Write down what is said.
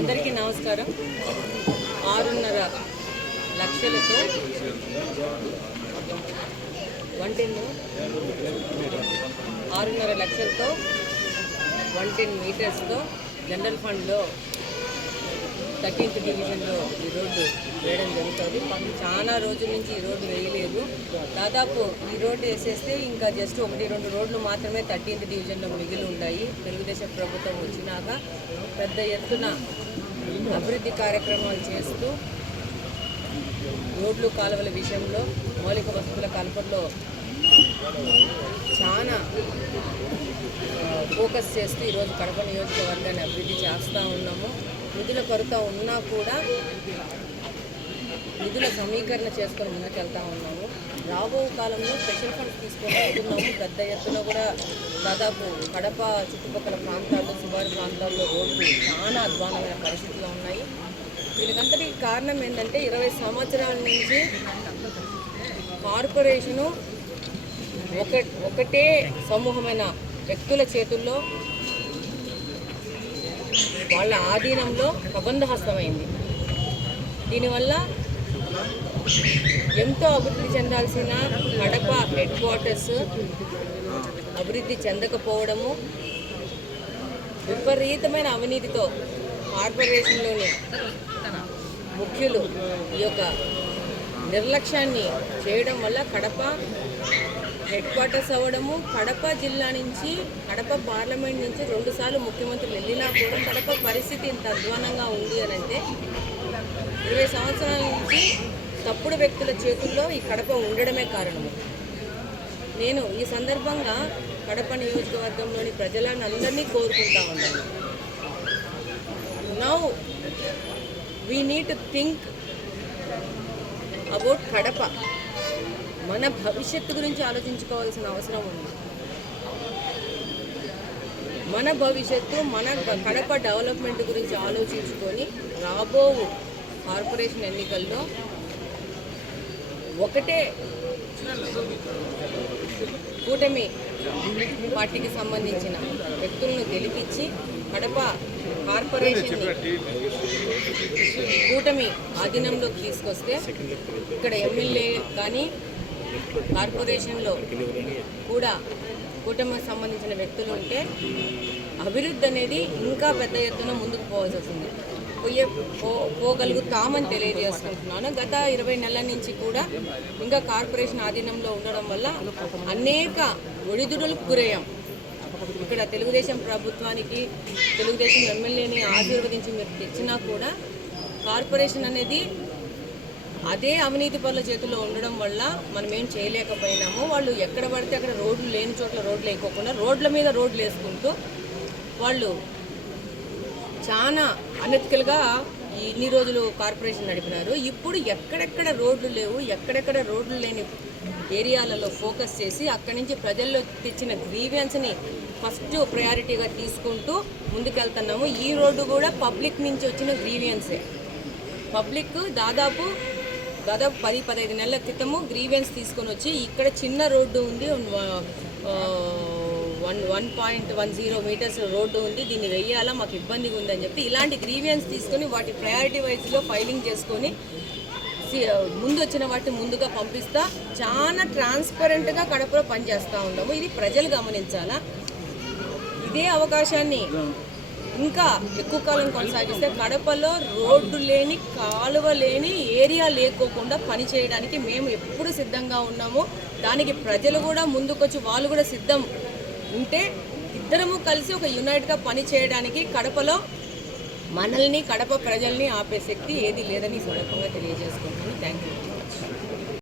అందరికీ నమస్కారం. 6.5 లక్షలతో 6.5 లక్షలతో 110 మీటర్స్తో జనరల్ ఫండ్లో 13th డివిజన్లో ఈ రోడ్డు వేయడం జరుగుతుంది. చాలా రోజుల నుంచి ఈ రోడ్డు వేయలేదు. దాదాపు ఈ రోడ్డు వేసేస్తే ఇంకా జస్ట్ 1-2 రోడ్లు మాత్రమే 13th డివిజన్లో మిగిలి ఉన్నాయి. తెలుగుదేశం ప్రభుత్వం వచ్చినాక పెద్ద ఎత్తున అభివృద్ధి కార్యక్రమాలు చేస్తూ రోడ్లు కాలువల విషయంలో మౌలిక వసతుల కల్పనలో చాలా ఫోకస్ చేస్తూ ఈరోజు కడప నియోజకవర్గాన్ని అభివృద్ధి చేస్తూ ఉన్నాము. నిధుల కొరత ఉన్నా కూడా నిధుల సమీకరణ చేసుకొని ముందుకెళ్తా ఉన్నాము. రాబో కాలంలో స్పెషల్ ఫండ్స్ తీసుకొని వెళ్తున్నాము. పెద్ద ఎత్తున కూడా దాదాపు కడప చుట్టుపక్కల ప్రాంతాల్లో శివారు ప్రాంతాల్లో రోడ్లు చాలా అధ్వానమైన పరిస్థితులు ఉన్నాయి. దీనికంతటికి కారణం ఏంటంటే 20 సంవత్సరాల నుంచి కార్పొరేషను ఒకటే సమూహమైన వ్యక్తుల చేతుల్లో వాళ్ళ ఆధీనంలో కబంధహస్తమైంది. దీనివల్ల ఎంతో అభివృద్ధి చెందాల్సిన కడప హెడ్ క్వార్టర్స్ అభివృద్ధి చెందకపోవడము, విపరీతమైన అవినీతితో కార్పొరేషన్లోని ముఖ్యులు ఈ యొక్క నిర్లక్ష్యాన్ని చేయడం వల్ల కడప హెడ్ క్వార్టర్స్ అవ్వడము, కడప జిల్లా నుంచి కడప పార్లమెంట్ నుంచి 2 సార్లు ముఖ్యమంత్రులు వెళ్ళినా కూడా కడప పరిస్థితి ఇంత అధ్వానంగా ఉంది అని అంటే 20 సంవత్సరాల నుంచి తప్పుడు వ్యక్తుల చేతుల్లో ఈ కడప ఉండడమే కారణము. నేను ఈ సందర్భంగా కడప నియోజకవర్గంలోని ప్రజలను అందరినీ కోరుకుంటా ఉన్నాను. Now we need to think about Kadapa. మన భవిష్యత్తు గురించి ఆలోచించుకోవాల్సిన అవసరం ఉంది. మన భవిష్యత్తు, మన కడప డెవలప్మెంట్ గురించి ఆలోచించుకొని రాబో కార్పొరేషన్ ఎన్నికల్లో ఒకటే కూటమి పార్టీకి సంబంధించిన వ్యక్తులను గెలిపించి కడప కార్పొరేషన్ని కూటమి ఆధీనంలోకి తీసుకొస్తే ఇక్కడ ఎమ్మెల్యే కానీ కార్పొరేషన్లో కూడా కూటమికి సంబంధించిన వ్యక్తులు ఉంటే అభివృద్ధి అనేది ఇంకా పెద్ద ఎత్తున ముందుకు పోవాల్సి వస్తుంది. పోగలుగుతామని తెలియజేసుకుంటున్నాను. గత 20 నెలల నుంచి కూడా ఇంకా కార్పొరేషన్ ఆధీనంలో ఉండడం వల్ల అనేక ఒడిదుడులకు గురయ్యాం. ఇక్కడ తెలుగుదేశం ప్రభుత్వానికి తెలుగుదేశం ఎమ్మెల్యేని ఆశీర్వదించి మీరు తెచ్చినా కూడా కార్పొరేషన్ అనేది అదే అవినీతి పరుల చేతుల్లో ఉండడం వల్ల మనం ఏం చేయలేకపోయినాము. వాళ్ళు ఎక్కడ పడితే అక్కడ రోడ్లు లేని చోట్ల రోడ్లు వేయకోకుండా రోడ్ల మీద రోడ్లు వేసుకుంటూ వాళ్ళు చాలా అనెతికల్గా ఇన్ని రోజులు కార్పొరేషన్ నడిపినారు. ఇప్పుడు ఎక్కడెక్కడ రోడ్లు లేవు, ఎక్కడెక్కడ రోడ్లు లేని ఏరియాలలో ఫోకస్ చేసి అక్కడి నుంచి ప్రజల్లో తెచ్చిన గ్రీవియన్స్ని ఫస్ట్ ప్రయారిటీగా తీసుకుంటూ ముందుకెళ్తున్నాము. ఈ రోడ్డు కూడా పబ్లిక్ నుంచి వచ్చిన గ్రీవియన్సే. పబ్లిక్ దాదాపు దాదాపు 10-15 నెలల క్రితము గ్రీవెన్స్ తీసుకొని వచ్చి ఇక్కడ చిన్న రోడ్డు ఉంది, 1.10 మీటర్స్ రోడ్డు ఉంది, దీన్ని వెయ్యాలా, మాకు ఇబ్బందిగా ఉందని చెప్పి ఇలాంటి గ్రీవియన్స్ తీసుకొని వాటి ప్రయారిటీ వైజ్లో ఫైలింగ్ చేసుకొని ముందు వచ్చిన వాటిని ముందుగా పంపిస్తా చాలా ట్రాన్స్పరెంట్గా కడపలో పనిచేస్తూ ఉన్నాము. ఇది ప్రజలు గమనించాలా. ఇదే అవకాశాన్ని ఇంకా ఎక్కువ కాలం కొనసాగిస్తే కడపలో రోడ్డు లేని, కాలువ లేని ఏరియా లేకోకుండా పని చేయడానికి మేము ఎప్పుడు సిద్ధంగా ఉన్నాము. దానికి ప్రజలు కూడా ముందుకొచ్చి వాళ్ళు కూడా సిద్ధం ఉంటే ఇద్దరము కలిసి ఒక యునైట్గా పని చేయడానికి కడపలో మనల్ని, కడప ప్రజల్ని ఆపే శక్తి ఏది లేదని సందర్భంగా తెలియజేసుకుంటున్నాను.